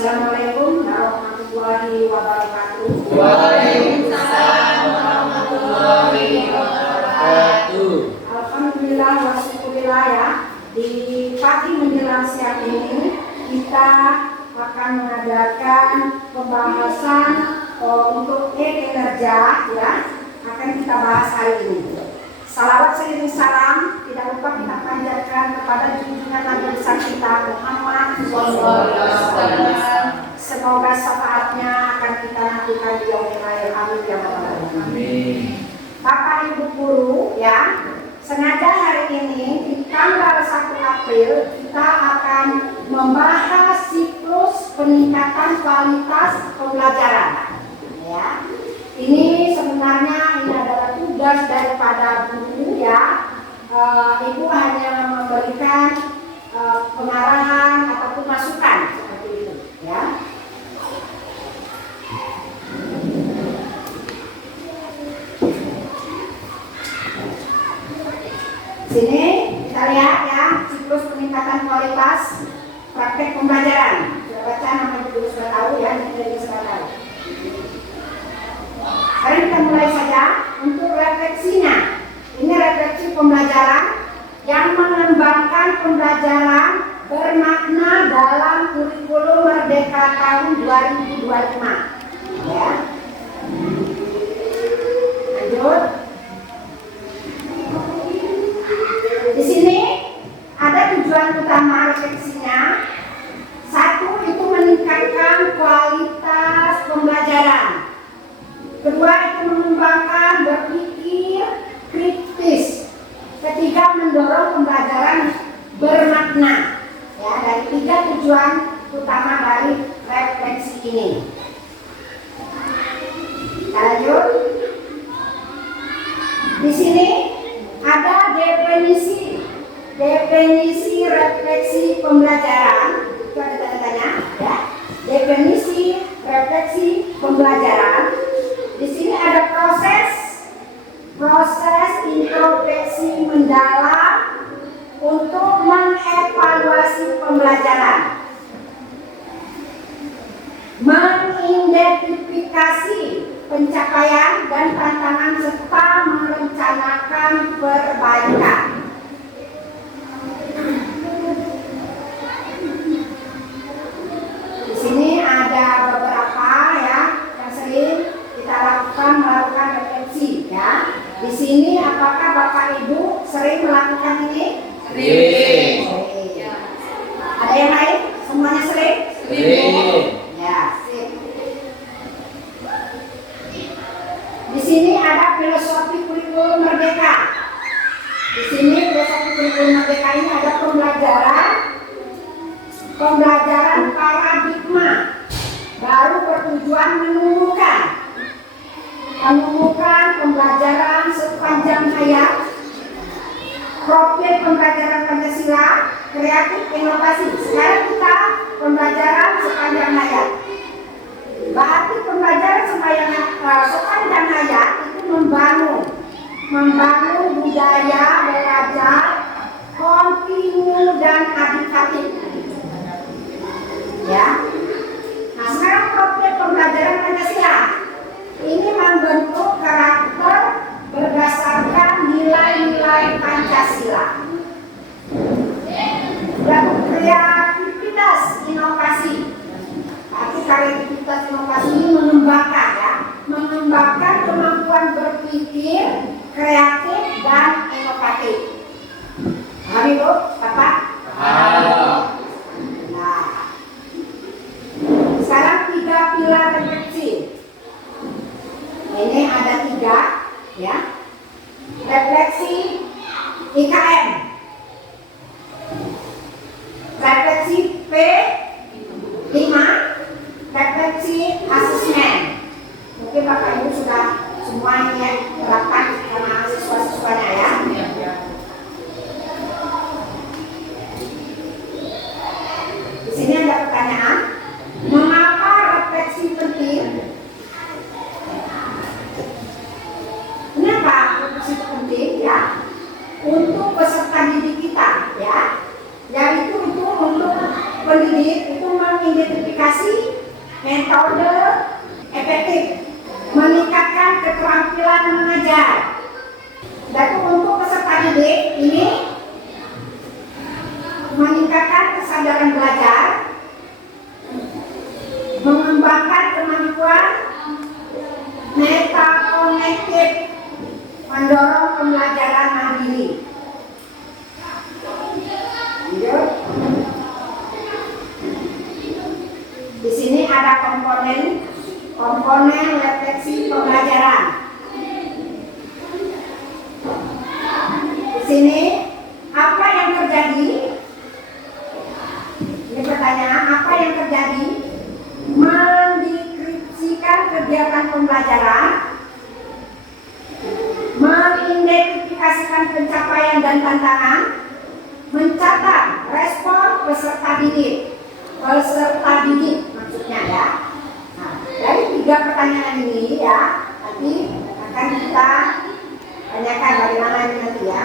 Assalamualaikum warahmatullahi wabarakatuh. Waalaikumsalam warahmatullahi wabarakatuh. Alhamdulillah wa syukurillah ya. Di pagi menjelang siang ini kita akan mengadakan pembahasan untuk e-kinerja ya. Akan kita bahas hari ini. Salawat seiring salam tidak lupa kita panjatkan kepada junjungan Nabi besar kita Muhammad SAW. Semoga syafaatnya akan kita nantikan di yaumil akhir. Amin ya rabbal alamin. Bapak Ibu guru ya, sengaja hari ini di tanggal 1 April kita akan membahas siklus peningkatan kualitas pembelajaran. Ya. Ini sebenarnya ini adalah tugas daripada guru ya. Ibu hanya memberikan pengarahan ataupun masukan seperti itu ya. Sini kita lihat ya siklus peningkatan kualitas praktek pembelajaran. Sudah baca nama ibu sudah tahu ya, ini dari sudah tahu. Sekarang kita mulai saja untuk refleksinya. Ini refleksi pembelajaran yang mengembangkan pembelajaran bermakna dalam kurikulum Merdeka tahun 2025. Ya. Lanjut. Di sini ada tujuan utama refleksinya. Satu itu meningkatkan kualitas pembelajaran. Kedua itu mengembangkan berpikir kritis. Ketiga mendorong pembelajaran bermakna. Ya, dari tiga tujuan utama dari refleksi ini. Kita lanjut. Di sini ada definisi refleksi pembelajaran. Itu ada tanda-tanya ya. Definisi refleksi pembelajaran. Di sini ada proses introspeksi mendalam untuk mengevaluasi pembelajaran, mengidentifikasi pencapaian dan tantangan serta merencanakan perbaikan. Di sini ada beberapa ya yang sering kita melakukan refleksi ya. Di sini apakah Bapak Ibu sering melakukan ini? Sering. Ada yang lain? Semuanya sering? Sering. Ya, sip. Di sini ada filosofi kurikulum Merdeka. Di sini filosofi kurikulum Merdeka ini ada pembelajaran paradigma baru bertujuan menumbuhkan pembelajaran sepanjang hayat, profil pembelajaran Pancasila, kreatif inovasi. Sekarang kita pembelajaran sepanjang hayat. Berarti pembelajaran sepanjang hayat itu membangun budaya belajar kontinu dan adikatif. Ya. Nah, sekarang profil pembelajaran Pancasila ini membentuk karakter berdasarkan nilai-nilai Pancasila. Dan kreativitas inovasi. Tapi kreativitas inovasi ini mengembangkan kemampuan berpikir kreatif dan inovatif. Paham Ibu, Bapak? Paham. Nah, sekarang 3 pilar refleksi. Ini ada 3 ya. Refleksi IKM, refleksi P5, refleksi asesmen. Mungkin Bapak Ibu sudah semuanya terapkan sama siswa-siswanya ya. Di sini ada pertanyaan, mengapa refleksi penting? Kenapa refleksi penting ya? Untuk peserta didik kita ya, yaitu untuk pendidik itu mengidentifikasi metode efektif meningkatkan keterampilan mengajar. Dan untuk peserta didik ini meningkatkan kesadaran belajar, mengembangkan kemampuan metakognitif, mendorong pembelajaran mandiri. Di sini ada komponen refleksi pembelajaran. Di sini apa yang terjadi? Ini pertanyaan, apa yang terjadi? Mendeskripsikan kegiatan pembelajaran, mengidentifikasikan pencapaian dan tantangan, mencatat respon peserta didik maksudnya ya. Nah, dari 3 pertanyaan ini ya, nanti akan kita tanyakan bagaimana ini nanti ya.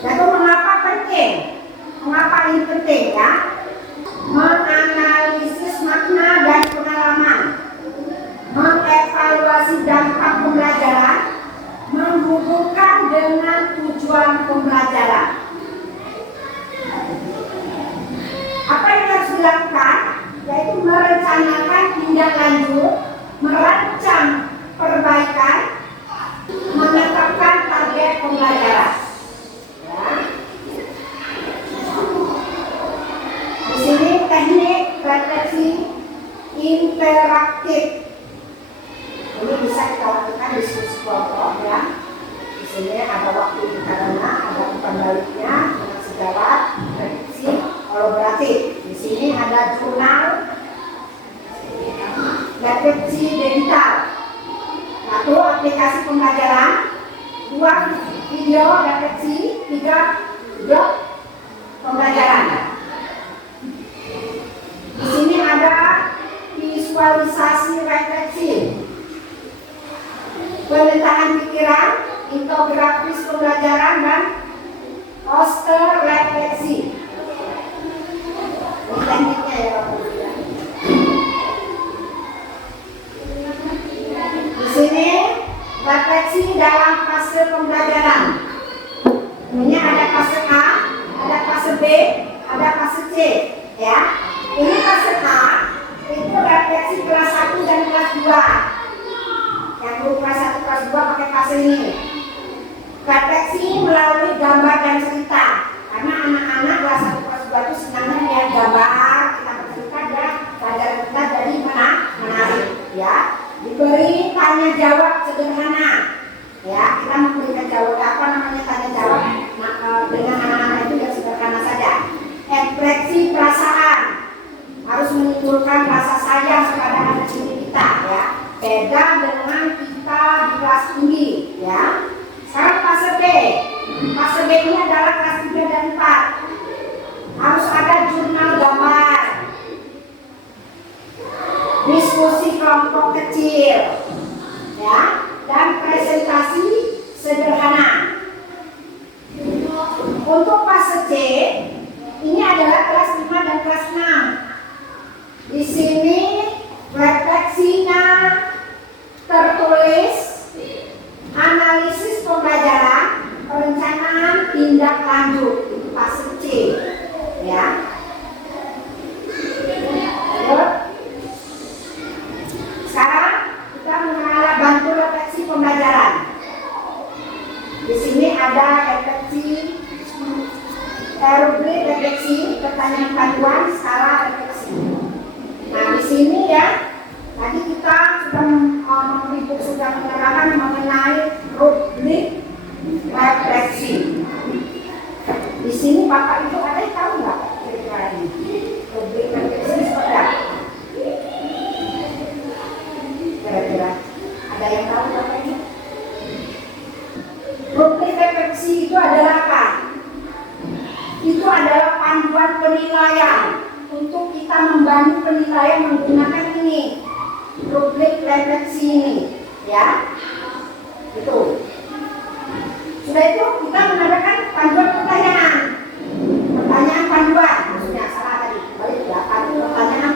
Lalu mengapa penting? Mengapa ini penting ya? Menganalisis makna dan pengalaman, mengevaluasi dampak pembelajaran, menghubungkan dengan tujuan pembelajaran. Apa yang harus dilakukan? Yaitu merencanakan tindak lanjut, merancang perbaikan, menetapkan target pembelajaran. Ya. Di sini teknik refleksi interaktif. Ini bisa kita lakukan diskusi kelompok ya. Di sini ada waktu karena ada umpan baliknya dengan sejawat refleksi kolaboratif. Di sini ada jurnal refleksi digital, 1 aplikasi pembelajaran, 2 video refleksi, 3 blog pembelajaran. Di sini ada visualisasi refleksi, pemetaan pikiran, infografis pembelajaran, dan poster refleksi. Ini tekniknya ya Bapak. Di sini refleksi dalam fase pembelajaran. Ini ada fase A, ada fase B, ada fase C, ya. Ini fase A itu refleksi kelas 1 dan kelas 2. Yang guru kelas 1 kelas 2 pakai fase ini. Refleksi melalui gambar dan cerita. Karena anak-anak kelas 1 kelas 2 itu senangnya lihat gambar, kita bercerita dan pelajaran kita jadi menarik, ya. Diberi tanya jawab sederhana, ya. Kita memberikan jawab apa namanya tanya jawab dengan anak-anak itu yang sederhana saja. Ekspresi perasaan harus menimbulkan rasa sayang kepada anak didik kita, ya. Beda dengan kita di kelas tinggi, ya. Sekarang fase B. Fase B ini adalah kelas 3 dan 4. Harus ada jurnal gambar, diskusi kelompok kecil, ya, dan presentasi sederhana. Untuk fase C ini adalah kelas 5 dan kelas 6. Di sini refleksinya tertulis, analisis pembelajaran, perencanaan tindak lanjut, itu fase C, ya. Sekarang kita mengenal bantu refleksi pembelajaran. Di sini ada refleksi, rubrik refleksi, pertanyaan panduan, skala refleksi. Nah di sini ya, tadi kita sudah menerangkan mengenai rubrik refleksi. Di sini Bapak Ibu ada yang tahu nggak kira-kira ini? Rubrik refleksi seperti apa? Kira-kira ada yang tahu Bapak Ibu? Rubrik refleksi itu adalah apa? Itu adalah panduan penilaian untuk kita membantu penilaian menggunakan ini, rubrik refleksi ini, ya. Itu. Sudah itu kita mengadakan panduan pertanyaan panduan, maksudnya salah tadi, balik ya, pertanyaan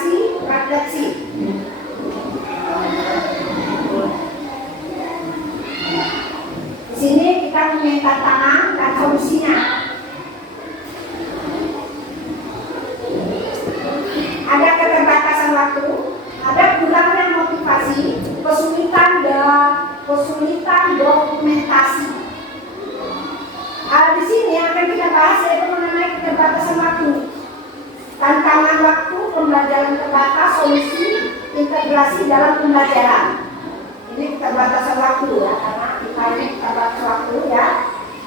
integrasi, refleksi. Di sini kita punya tantangan dan solusinya. Ada keterbatasan waktu, ada kurangnya motivasi, kesulitan dokumentasi. Di sini akan kita bahas yaitu mengenai keterbatasan waktu, tantangan waktu, pembelajaran terbatas, solusi, integrasi dalam pembelajaran. Ini keterbatasan waktu ya, karena kita ini terbatas waktu ya.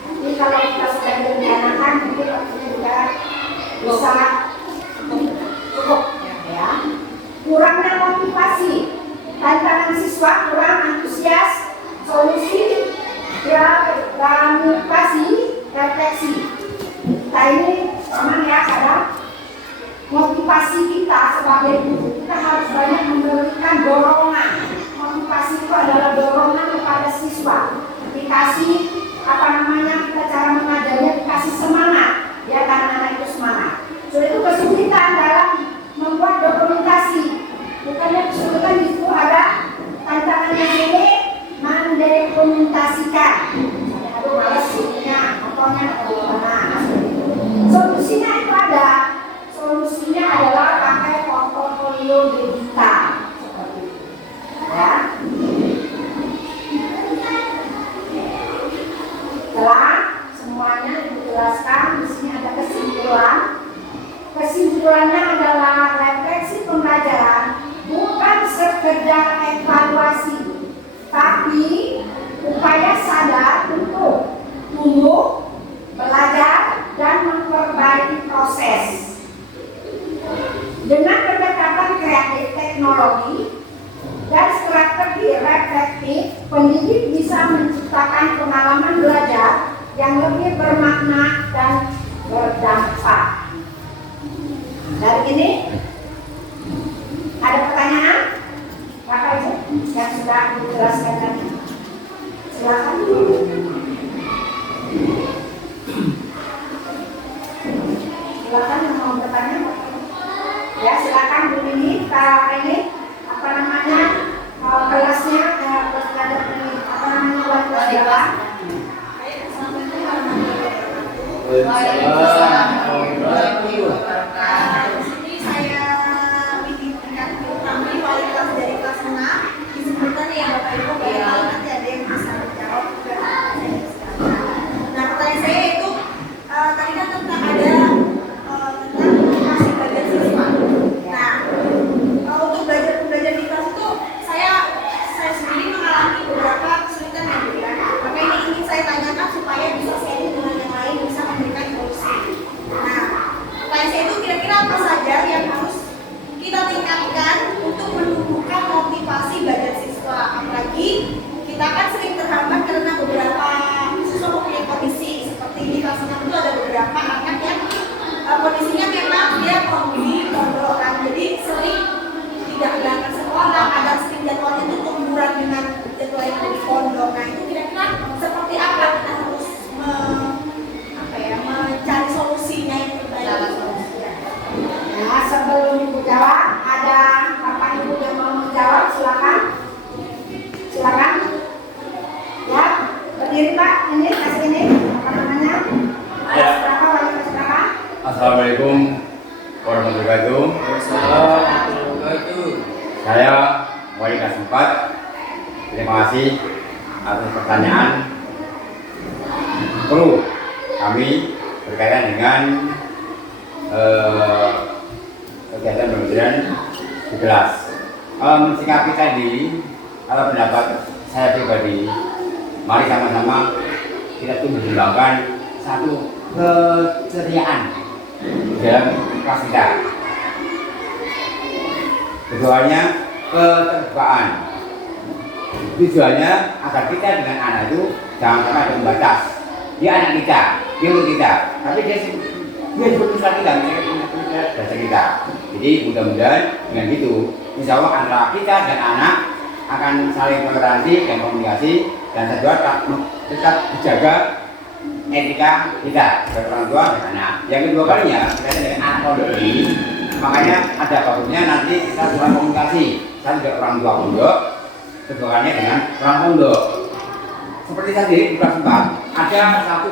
Jadi kalau kita sudah direncanakan, mungkin waktunya juga bisa cukup ya. Kurangnya motivasi, tantangan siswa kurang antusias, solusi ya, dan motivasi, refleksi. Kita ini memang ya kadang motivasi kita sebagai guru, kita harus banyak memberikan dorongan. Motivasi itu adalah dorongan kepada siswa. Dikasih kita cara mengajarnya, dikasih semangat ya, karena anak itu semangat. Soalnya itu kesulitan dalam membuat dokumentasi. Bukannya kesulitan itu ada tantangannya ini mendokumentasikan. Aduh malas ininya, motornya mana. Solusinya itu ada. Solusinya adalah pakai portofolio digital. Ya. Setelah semuanya dijelaskan, di sini ada kesimpulan. Kesimpulannya adalah refleksi pembelajaran bukan sekedar evaluasi, tapi upaya sadar untuk tumbuh, belajar, dan memperbaiki proses. Dengan pendekatan kreatif teknologi dan strategi reflektif, pendidik bisa menciptakan pengalaman belajar yang lebih bermakna dan berdampak. Dari ini ada pertanyaan? Bapak Ibu yang sudah dijelaskan tadi. Silakan. Silakan yang mau bertanya. Ya silakan Bu ini. Ini apa namanya kelasnya ada buat kelas berapa? Di sini saya bikin tingkat kami wali kelas dari kelas 6. Disebutkan ya Bapak Ibu, nanti ada yang bisa menjawab juga. Nah pertanyaan saya itu tadi kan tentang ada tentang masih belajar siswa. Nah untuk belajar di kelas itu saya sendiri mengalami beberapa kesulitan ya Bu ya. Maka ini ingin saya tanyakan supaya bisa sharing dengan yang lain, bisa memberikan solusi. Nah pertanyaan saya itu kira-kira apa saja yang harus kita tingkatkan untuk menumbuhkan motivasi belajar siswa, apalagi kita kan sering terhambat karena beberapa siswa mempunyai kondisi seperti di kelas 6 itu ada beberapa anak yang kondisinya memang dia pondokan, jadi sering tidak berangkat sekolah, ada sering jadwalnya itu kumpulan dengan jadwal yang ada di pondok. Nah itu kira-kira seperti apa kita harus mencari solusinya yang terbaik? Nah sebelum Ibu jawab, ada Bapak Ibu yang mau menjawab, silakan. Silakan. Ya, berdiri Pak. Ini kelas ini apa namanya? Ya. Berapa wali kelas berapa? Assalamualaikum warahmatullahi wabarakatuh. Saya wali kelas 4. Terima kasih atas pertanyaan. Perlu kami berkaitan dengan kegiatan pembelajaran di kelas. Kalau mensikapi tadi, kalau pendapat saya pribadi, mari sama-sama kita tuh mengembangkan satu keceriaan dalam kelas kita. Keduanya keterbukaan. Tujuannya agar kita dengan anak itu jangan sampai ada pembatas. Dia anak kita, dia untuk kita, tapi dia berusaha kita, belajar kita. Jadi mudah-mudahan dengan gitu, insya Allah antara kita dan anak akan saling toleransi dan komunikasi, dan kedua tetap dijaga etika kita sebagai orang tua dan anak. Yang kedua kalinya, kita dengan anak pondok ini makanya ada bagusnya nanti kita buat komunikasi. Saya juga orang tua pondok, keduanya dengan orang pondok. Seperti tadi di kelas 4 ada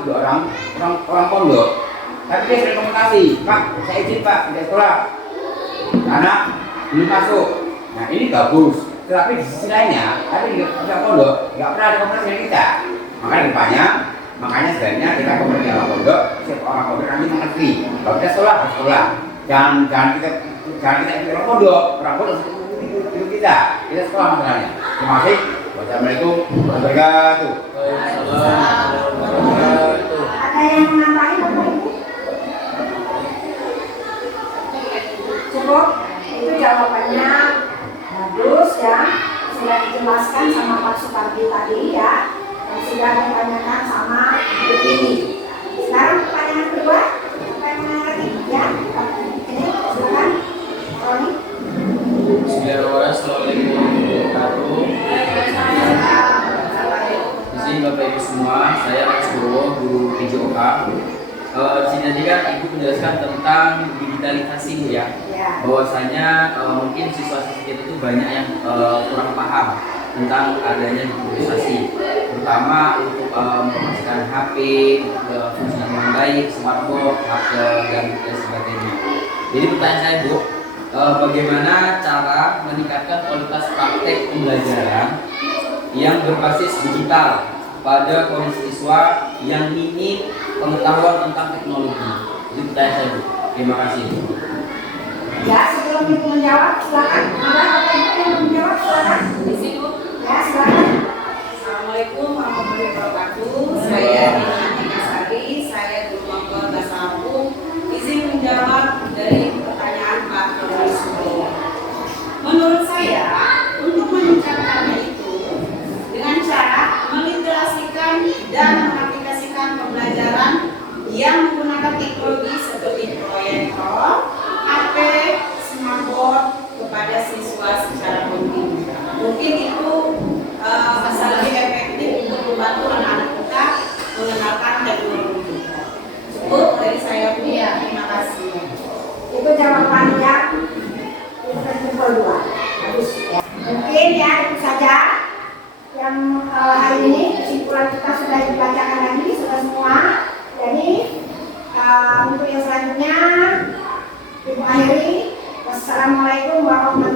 1-2 orang pondok, tapi dia sering komunikasi, Pak, saya izin Pak tidak sekolah karena belum masuk. Nah ini bagus, tetapi di sisi lainnya, tapi di pondok nggak pernah ada komunikasi dengan kita. Makanya sebenarnya kita komunikasi orang pondok, setiap orang pondok nanti mengerti kalau kita sekolah harus sekolah. Jangan kita ikut orang pondok itu kita sekolah masalahnya. Terima kasih. Wassalamualaikum warahmatullahi wabarakatuh. Ada yang menambahin Bapak Ibu? Cukup? Itu jawabannya bagus ya. Sudah dijelaskan sama Pak Supardi tadi ya. Dan sudah ditanyakan sama Bu Ini. Sekarang pertanyaan kedua. Apa yang menanggapi? Ya. Ini silakan. Roni. Assalamualaikum warahmatullahi wabarakatuh. Di sini Bapak Ibu semua, saya Mas Bowo, guru PJOK. Di sini tadi kan Ibu menjelaskan tentang digitalisasi ya. Bahwasanya mungkin siswa-siswa kita itu banyak yang kurang paham tentang adanya digitalisasi, terutama untuk memastikan HP fungsinya dengan baik, smartbox, dan sebagainya. Jadi pertanyaan saya Bu, bagaimana cara meningkatkan kualitas praktek pembelajaran yang berbasis digital pada kondisi siswa yang minim pengetahuan tentang teknologi? Itu pertanyaan saya Bu. Terima kasih. Ya, sebelum Ibu menjawab, silakan. Ada Bapak Ibu yang menjawab, silakan. Di situ. Ya, silakan. Assalamualaikum warahmatullahi wabarakatuh. Saya Tina Sari, saya guru mapel bahasa Lampung. Izin menjawab dari pertanyaan Pak Suryo. Menurut saya, untuk meningkatkannya itu dengan cara meliterasikan dan mengaplikasikan pembelajaran yang menggunakan teknologi seperti proyektor, HP, smartboard kepada siswa secara kontinu. Mungkin itu bisa lebih efektif untuk membantu anak-anak kita mengenalkan teknologi. Cukup dari saya Bu. Terima kasih. Itu jawabannya kumpul 2. Bagus ya. Mungkin ya itu saja yang hari ini kesimpulan kita sudah dibacakan lagi sudah semua. Jadi untuk yang selanjutnya Ibu akhiri. Wassalamualaikum warahmatullahi wabarakatuh.